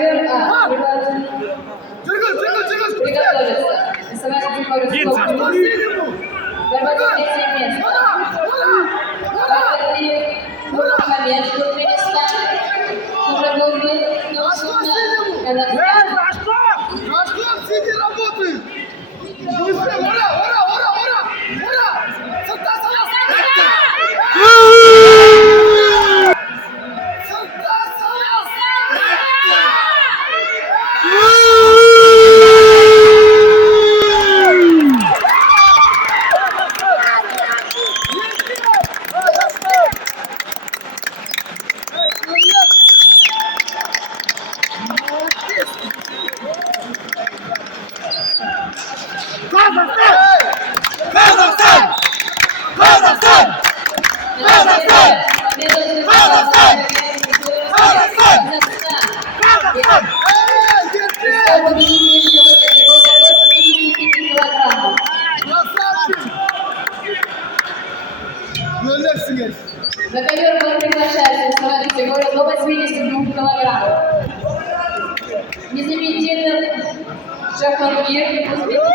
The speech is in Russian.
ковер приготовиться. Рисовать борьба за третье место. Момент Туркменистан. Уже был Казахстан. Рашклам, сиди, работай! Быстро, ура, ура, ура, ура! Ура! Сюда, сюда, сюда! За ковер был приглашается рисовать категорию до 82 килограммов. Незамедлительно шаг-мир